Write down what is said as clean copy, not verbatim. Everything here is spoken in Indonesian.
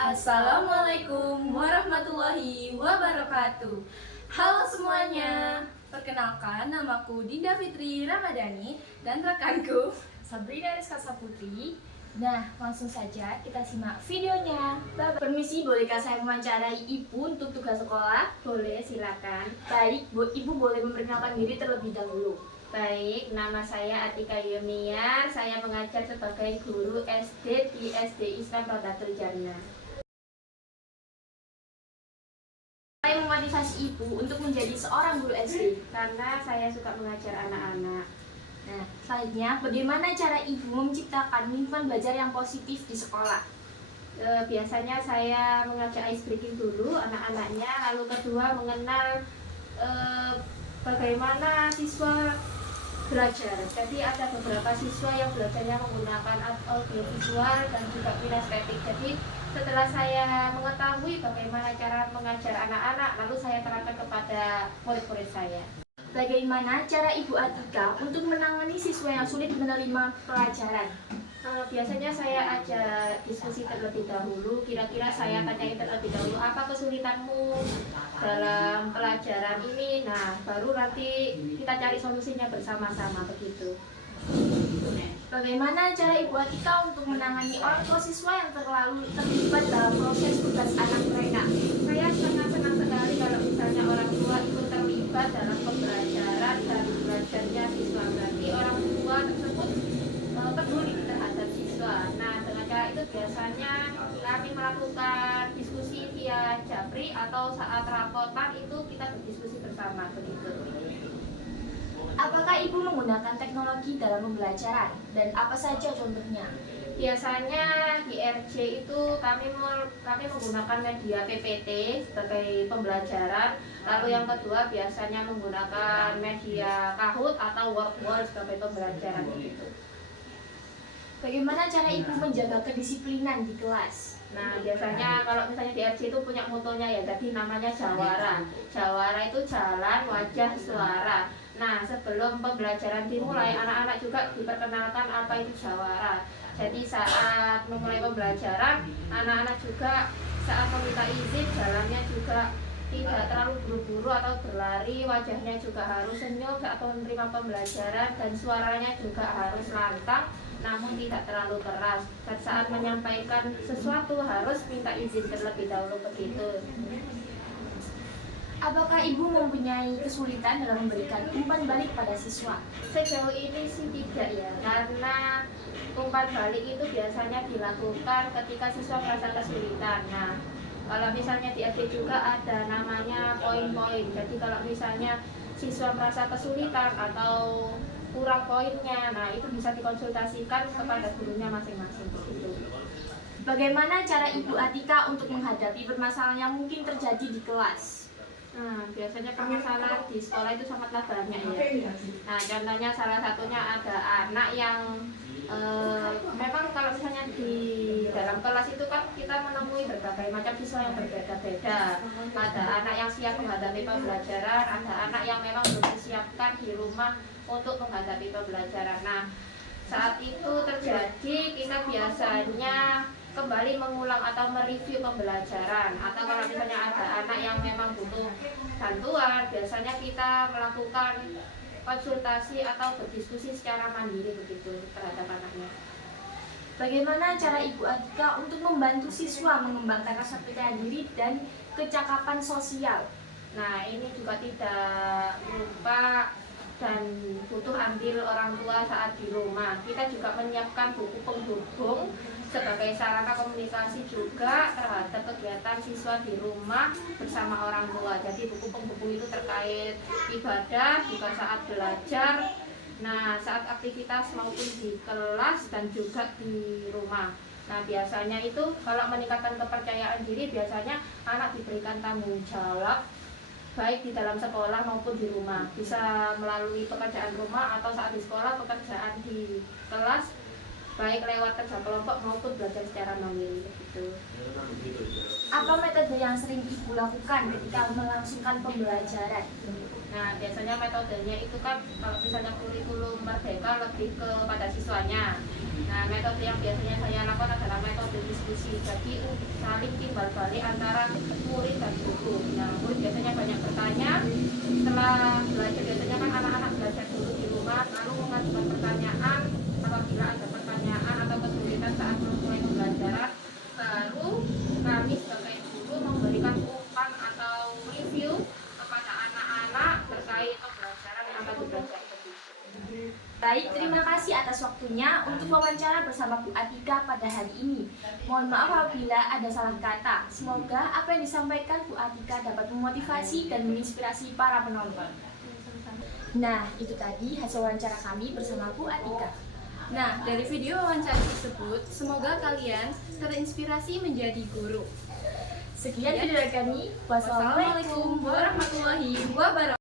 Assalamualaikum warahmatullahi wabarakatuh. Halo semuanya, perkenalkan namaku Dinda Fitri Ramadhani dan rekanku Sabrina Rizka Saputri. Nah, langsung saja kita simak videonya. Permisi, bolehkah saya mewawancarai Ibu untuk tugas sekolah? Boleh, silakan. Baik, Ibu boleh memperkenalkan diri terlebih dahulu. Baik, nama saya Atika Yuniar. Saya mengajar sebagai guru SD di SD Islam Rodatul Jannah. Saya memotivasi Ibu untuk menjadi seorang guru SD. Karena saya suka mengajar anak-anak. Nah, selanjutnya, bagaimana cara Ibu menciptakan lingkungan belajar yang positif di sekolah? Biasanya saya mengajak ice breaking dulu anak-anaknya, lalu kedua mengenal bagaimana siswa belajar. Jadi ada beberapa siswa yang belajarnya menggunakan audiovisual dan juga kinestetik. Jadi setelah saya mengetahui bagaimana cara mengajar anak-anak, lalu saya terapkan kepada murid-murid saya. Bagaimana cara Ibu Atika untuk menangani siswa yang sulit menerima pelajaran? Biasanya saya ajak diskusi terlebih dahulu. Kira-kira saya tanyain terlebih dahulu, apa kesulitanmu dalam pelajaran ini? Nah, baru nanti kita cari solusinya bersama-sama, begitu. Bagaimana cara Ibu Atika untuk menangani orang tua siswa yang terlalu terlibat dalam proses tugas anak mereka? Saya sangat senang sekali kalau misalnya orang tua ikut terlibat dalam pembelajaran dan belajarnya siswa. Berarti orang tua tersebut peduli terhadap siswa. Nah, dengan cara itu biasanya kami melakukan diskusi via japri atau saat rapotan itu kita berdiskusi bersama, begitu. Apakah Ibu menggunakan teknologi dalam pembelajaran dan apa saja contohnya? Biasanya di RJ itu kami menggunakan media PPT sebagai pembelajaran. Lalu yang kedua biasanya menggunakan media Kahoot atau Workboard sebagai pembelajaran, begitu. Bagaimana cara Ibu menjaga kedisiplinan di kelas? Nah, biasanya kalau misalnya di RJ itu punya motonya ya, jadi namanya Jawara. Jawara itu jalan, wajah, suara. Nah, sebelum pembelajaran dimulai, anak-anak juga diperkenalkan apa itu Jawara. Jadi saat memulai pembelajaran, anak-anak juga saat meminta izin, jalannya juga tidak terlalu buru-buru atau berlari, wajahnya juga harus senyum saat menerima pembelajaran, dan suaranya juga harus lantang namun tidak terlalu keras. Dan saat menyampaikan sesuatu harus minta izin terlebih dahulu, begitu. Apakah Ibu mempunyai kesulitan dalam memberikan umpan balik pada siswa? Sejauh ini sih tidak ya, karena umpan balik itu biasanya dilakukan ketika siswa merasa kesulitan. Nah, kalau misalnya di SD juga ada namanya poin-poin. Jadi kalau misalnya siswa merasa kesulitan atau kurang poinnya, nah itu bisa dikonsultasikan kepada gurunya masing-masing, begitu. Bagaimana cara Ibu Atika untuk menghadapi permasalahan yang mungkin terjadi di kelas? Nah, biasanya permasalahan di sekolah itu sangatlah banyak ya. Nah, contohnya salah satunya ada anak yang memang kalau misalnya di dalam kelas itu kan kita menemui berbagai macam siswa yang berbeda-beda. Ada anak yang siap menghadapi pembelajaran, ada anak yang memang belum disiapkan di rumah untuk menghadapi pembelajaran. Nah, saat itu terjadi, kita biasanya kembali mengulang atau mereview pembelajaran. Atau kalau misalnya ada anak yang memang butuh bantuan, biasanya kita melakukan konsultasi atau berdiskusi secara mandiri, begitu, terhadap anaknya. Bagaimana cara Ibu Atika untuk membantu siswa mengembangkan rasa percaya diri dan kecakapan sosial? Nah, ini juga tidak lupa dan butuh andil orang tua saat di rumah. Kita juga menyiapkan buku penghubung sebagai sarana komunikasi juga terhadap kegiatan siswa di rumah bersama orang tua. Jadi buku penghubung itu terkait ibadah, juga saat belajar, nah saat aktivitas maupun di kelas dan juga di rumah. Nah, biasanya itu kalau meningkatkan kepercayaan diri, biasanya anak diberikan tanggung jawab baik di dalam sekolah maupun di rumah. Bisa melalui pekerjaan rumah atau saat di sekolah pekerjaan di kelas baik lewat kerja kelompok maupun belajar secara mandiri gitu. Apa metode yang sering Ibu lakukan ketika melangsungkan pembelajaran? Nah, biasanya metodenya itu kan kalau misalnya kurikulum merdeka lebih kepada siswanya. Nah, metode yang biasanya saya lakukan adalah metode diskusi. Jadi saling timbal balik antara murid dan guru. Nah, murid biasanya banyak bertanya. Setelah belajar biasanya kan anak-anak belajar dulu di rumah, lalu mengajukan pertanyaan. Apabila ada pertanyaan atau kesulitan saat memulai pembelajaran, baru kami sebagai guru memberikan umpan atau review kepada anak-anak terkait pembelajaran yang akan dipelajari. Baik, terima kasih atas waktunya untuk wawancara bersama Bu Atika pada hari ini. Mohon maaf apabila ada salah kata. Semoga apa yang disampaikan Bu Atika dapat memotivasi dan menginspirasi para penonton. Nah, itu tadi hasil wawancara kami bersama Bu Atika. Nah, dari video wawancara tersebut, semoga kalian terinspirasi menjadi guru. Sekian video dari kami. Wassalamualaikum Wassalamualaikum warahmatullahi wabarakatuh.